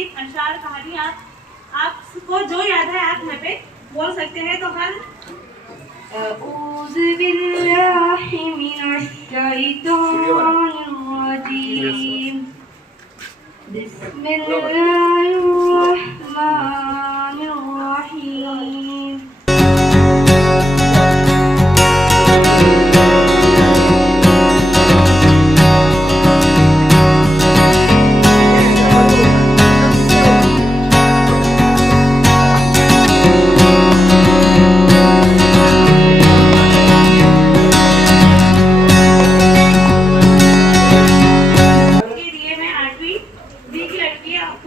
गीत, अशार, कहानियाँ आपको जो याद है आप यहाँ पे बोल सकते हैं। तो हर औज़ु बिल्लाहि मिनश शैतानिर्रजीम बिस्मिल्लाहिर्रहमानिर्रहीम।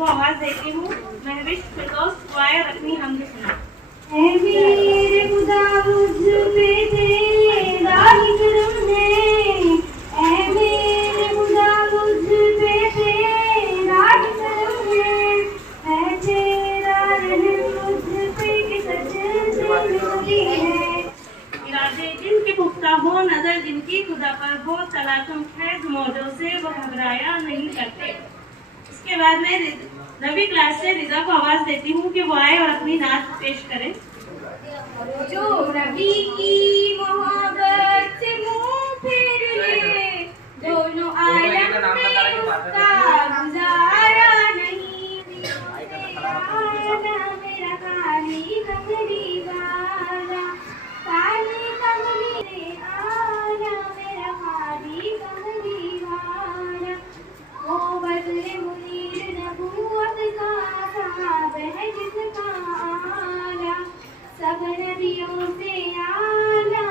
आवाज देती हूँ। महविश फिरदौस वाया रखनी हमने सुना। ऐ मेरे खुदा मुझ पे तेरा ही करम है, ऐ मेरे खुदा मुझ पे तेरा ही करम है, ऐ तेरा रहम मुझ पे कि सच्ची है। इरादे जिनके पुख्ता हो, नजर जिनकी खुदा पर हो, तलाशम खैर मौजों से वो घबराया नहीं करते। इसके बाद मैं रवि क्लास से रिजा को आवाज देती हूँ कि वो आए और अपनी नात पेश करें। जो रवि की मोहब्बत से मुंह फेर ले, दोनों आलम में उसका गुजारा नहीं। मेरा काली कमली वाला, काली कमली आला, मेरा काली कमली वाला, वो बदले मुनीर नबूवत का साहब है जिसका आला, सब नबियों से आला।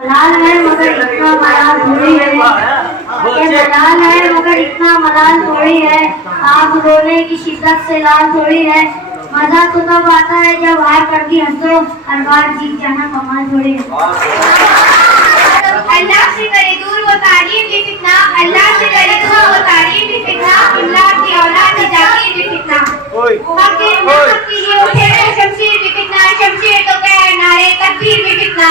मलाल है मगर इतना मलाल थोड़ी है, ये मलाल है मगर इतना मलाल थोड़ी है, आग रोने की शिद्दत से लाल थोड़ी है। मजा तो तब आता है जब हार कर दी हंसो, हर बार जीत जाना कमाल थोड़ी है। अल्लाह से करे दूर वो तारीफ भी फितना, अल्लाह से करे दूर वो तारीफ भी फितना, अल्लाह की औलाद की जाकीर भी फितना, हक के लिए उठे शमशीर भी फितना, शमशीर तो कह नारे तकबीर भी फितना।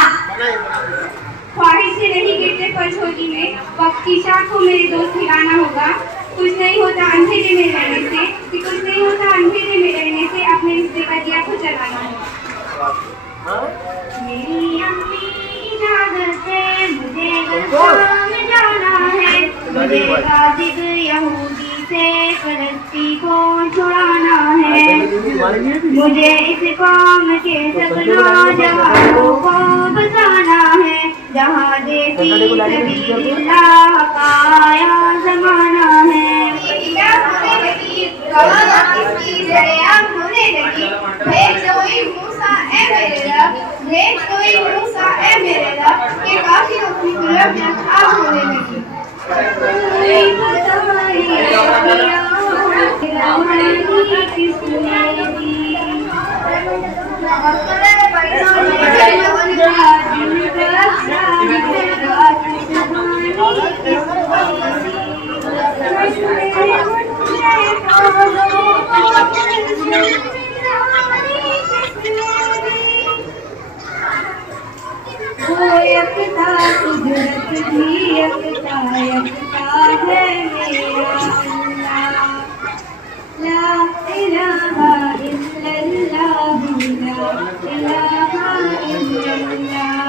ख्वाहिश से नहीं गिरते फल छोटी में, वक्त की शाख को मेरे दोस्त हिलाना होगा। कुछ नहीं होता अंधेरे में रहने से, कि कुछ नहीं होता अंधेरे में रहने से, अपने रिश्ते का दिया को जलाना होगा। मेरी अम्मी इजाजत है, मुझे गलफाम जाना है, मुझे गाजिब यहूदी से फलस्ती को छुड़ाना है, मुझे इस कौम के सब नौजवानों को बचाना है, जहाँ देती सबीलिल्लाह का आया ज़माना है। देख कोई मूसा ए मेरे रब, के काफी अपनी गुलाब में आग होने लगी। यकता कुदरत भी यकता यकता है मेरा अल्लाह, ला इलाहा इल्लल्लाह, ला इलाहा इल्लल्लाह।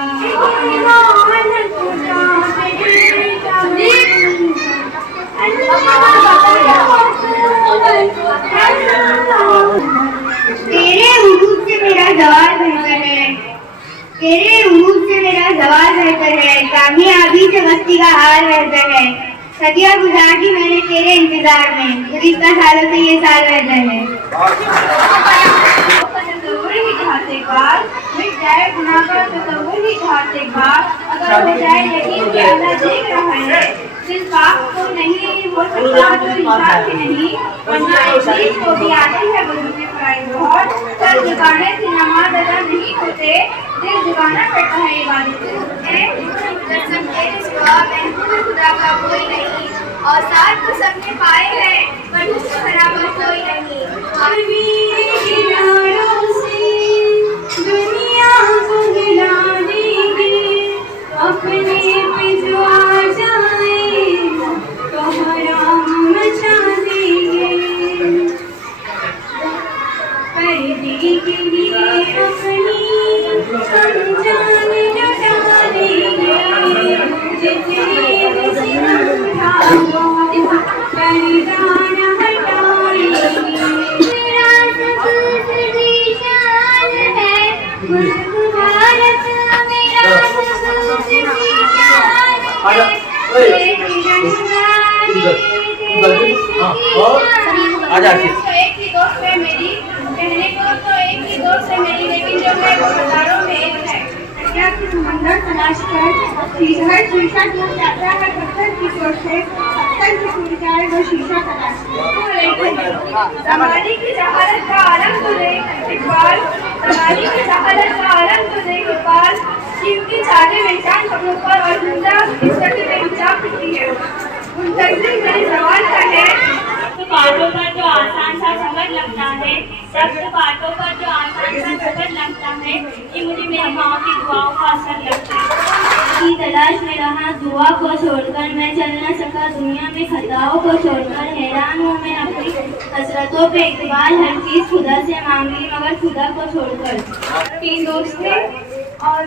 तेरे वजूद से मेरा जवाब बेहतर है, तेरे वजूद से मेरा जवाब बेहतर है, कामयाबी से मस्ती का हाल बेहतर है। सदियां गुजार दी मैंने तेरे इंतजार में, गुज़िश्ता सालों से ये साल बेहतर है। तसव्वुर ही घात एक बार मिट जाए गुनाह का, तसव्वुर ही घात एक बार अगर हो जाए यकीन कि अल्लाह देख रहा है। जिस बात को नहीं हो सकता जो इंसान से नहीं, वरना इब्लीस को भी आती है बुजुर्ग फराइज़ बहुत। सर झुकाने से नमाज अदा नहीं होते, दिल झुकाना पड़ता है इबादत से। कसम तेरे सिवा महबूब खुदा का कोई नहीं, और साथ तो सबने पाए हैं पर उसके बराबर कोई नहीं। दुनिया को गिला देंगे, अपने पे जो आ जाए तो हराम मचा देंगे। भारत मेरा आजा एक ही दोस्त है मेरी, कहने को तो एक ही दोस्त है मेरी, लेकिन जो है वो हजारों में एक है। क्या की समंदर तलाश कर हर शीशा टूट जाता है, पत्थर की चोट से पत्थर की टूट जाए वो शीशा तलाश समाधि की जहालत का आलम तो देख इकबाल, समाधि की जहालत का आलम तो देख इकबाल, शिव की चादर में चांद कपड़ों पर और जिंदा इस शक्ल में हिजाब फिरती है। मुंतज़िर मेरे सवाल का है, बातों पर जो आसान सा सफर लगता है, सख्त बातों पर जो आसान सा सफर लगता है, ये मुझे मेरी माँ की दुआओं का असर लगता है। की तलाश में रहा दुआ को छोड़कर, मैं चल न सका दुनिया में खताओं को छोड़कर, हैरान हूँ मैं अपनी हसरतों पे इकबाल, हर चीज खुदा से मांग ली मगर खुदा को छोड़कर। 3 दोस्त थे और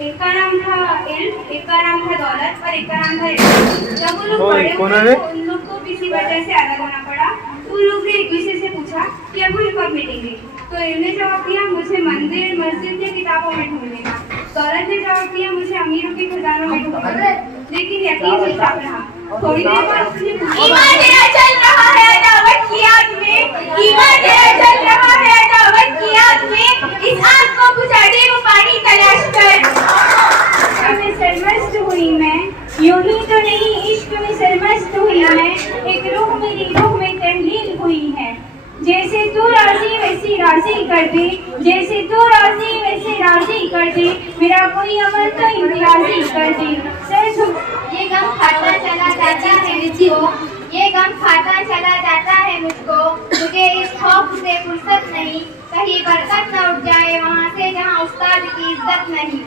एक का नाम था इल्म, एक का नाम था दौलत और एक का नाम था इल्म। जब वो लोग बड़े हुए तो उन लोग को किसी वजह से अलग होना पड़ा। तो उन लोग ने एक दूसरे से पूछा कि अब हम कब मिलेंगे। तो इल्म ने जवाब दिया मुझे मंदिर मस्जिद या किताबों में ढूंढेगा। दौलत ने जवाब दिया मुझे अमीरों के खजानों में ढूंढेगा। लेकिन यकीन नहीं साफ रहा। थोड़ी देर बाद उसने पूछा ईमान तेरा चल रहा है दावत की आग में, ईमान तेरा चल रहा है दावत की आग में, इस आग को बुझा दे वो पानी तलाश कर। मैं सरमस्त हुई मैं, यूं ही तो नहीं इश्क में सरमस्त हुई मैं, एक रूह मेरी रूह में तहलील हुई है। जैसे तू राजी वैसी राजी कर दे, जैसे तू राजी वैसे राजी कर दे, मेरा कोई अमल तो इम्तियाजी कर दे। ये गम खाता चला जाता है मुझको, ये गम खाता चला जाता है मुझको, मुझे इस खौफ से फुर्सत नहीं, कहीं बरकत न उठ जाए वहाँ से जहाँ उस्ताद की इज्जत नहीं।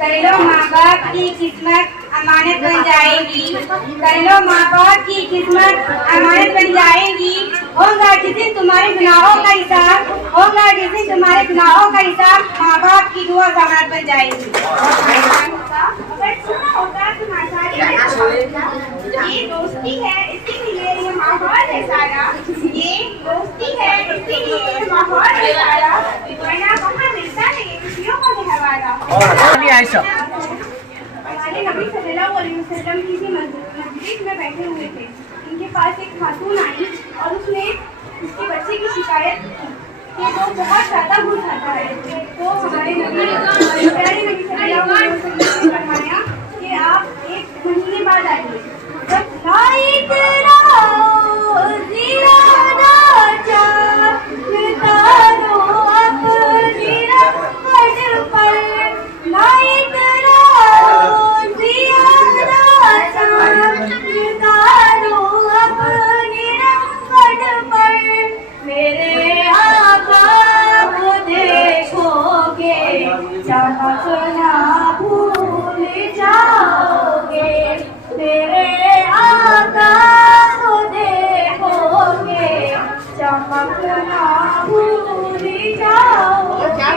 कर लो माँ बाप की किस्मत अमानत बन जाएगी, कर लो माँ बाप की किस्मत अमानत बन जाएगी, होगा जिस दिन तुम्हारे गुनाहों का हिसाब, होगा जिस दिन तुम्हारे गुनाहों का हिसाब, माँ बाप की दुआ जमानत बन जाएगी। अगर सुना होता तुम आसानी ये दोस्ती है इसीलिए ये माहौल है सारा, ये दोस्ती है इसीलिए ये माहौल है सारा, वरना वहाँ मिलता नहीं खुशियों का गहवारा। हमारे नबी सल्लल्लाहु अलैहि वसल्लम किसी मस्जिद में बैठे हुए थे। उनके पास एक खातून आई और उसने उसके बच्चे की शिकायत की कि वो बहुत ज़्यादा गुड़ खाता है। तो हमारे नबी सल्लल्लाहु अलैहि वसल्लम ने फरमाया कि आप 1 महीने बाद आइए। जब चमकना भूल जाओगे, तेरे आका को देखोगे, चमकना भूल जाओगे।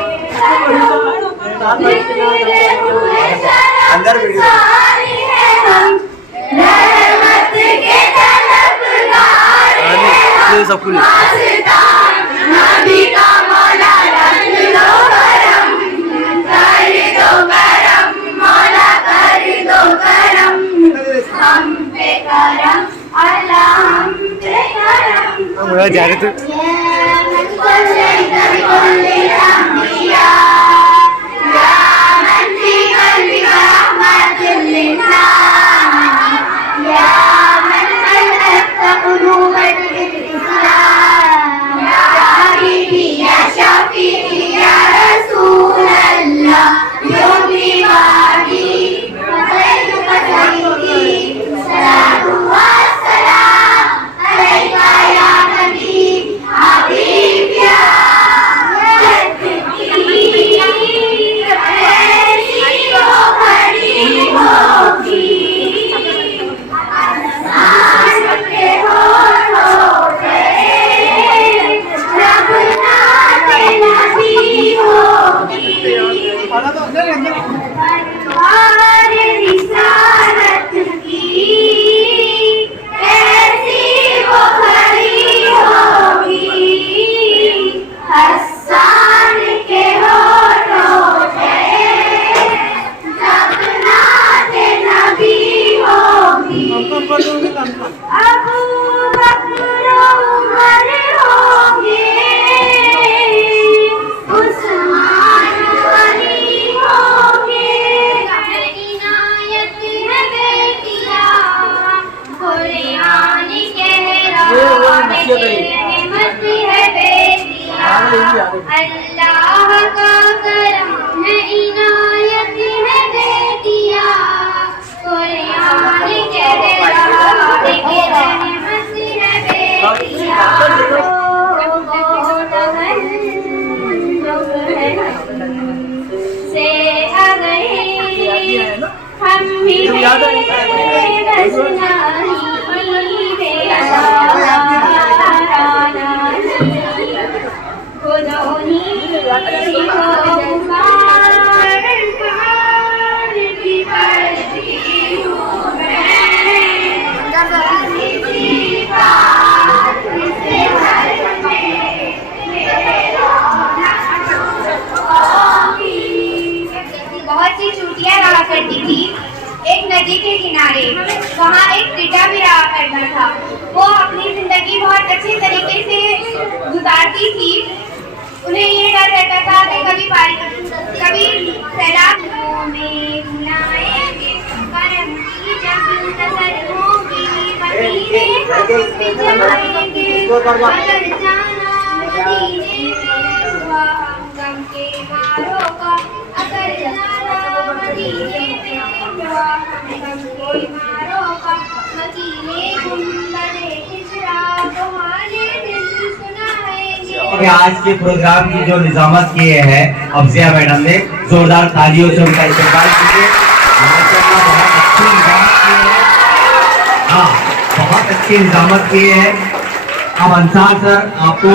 अंदर सारी है हम रहमत के तलबगार हैं हम, आस्तान नबी का मौला रख लो करम, कर दो करम मौला कर दो करम, हम पे करम अल्लाह हम पे करम। बड़ा जा रहे थे से आ गए हम भी बस नहीं खुदोनी की पड़ती हूँ बहुत सी चूटियां रहा करती थी एक नदी के किनारे। वहाँ एक टिड्डा भी रहा करता था। वो अपनी जिंदगी बहुत अच्छे तरीके से गुजारती थी। उन्हें ये डर रहता था कि कभी सैलाब में बुलाएंगे करम की जब नजर होगी मदीने हम भी जाएंगे अगर जाना मदीने में हुआ हम गम के मारों का अगर जाना मदीने में हुआ हम गम के मारों का मदीने गुंबदे हिजरा तुम्हारे दिल सुनाएंगे। आज के प्रोग्राम की जो निजामत किए हैं अफजिया मैडम ने, जोरदार तालियों से उनका इस्तेमाल कीजिए। बहुत अच्छी निजामत किए हैं। हाँ, बहुत अच्छी निजामत किए हैं। अब अंसार सर आपको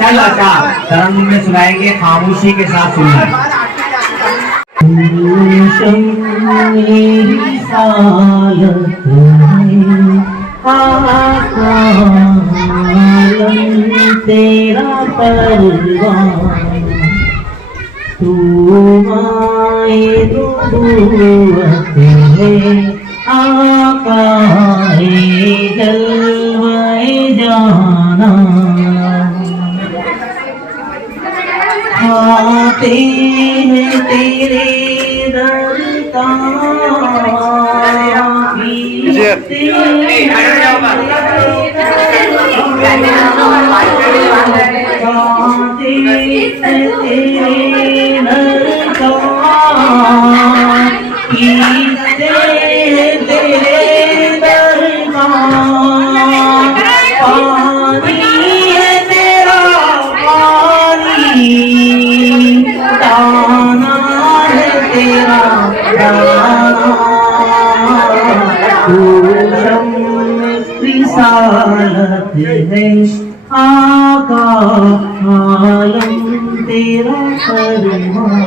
चल अचार तरन्नुम में सुनाएंगे, खामोशी के साथ सुनना है। तेरा परवान तू आए नबूवत है आका जलवाए जाना आते हैं तेरे दर का रिसालत है आका आलम तेरा फरमान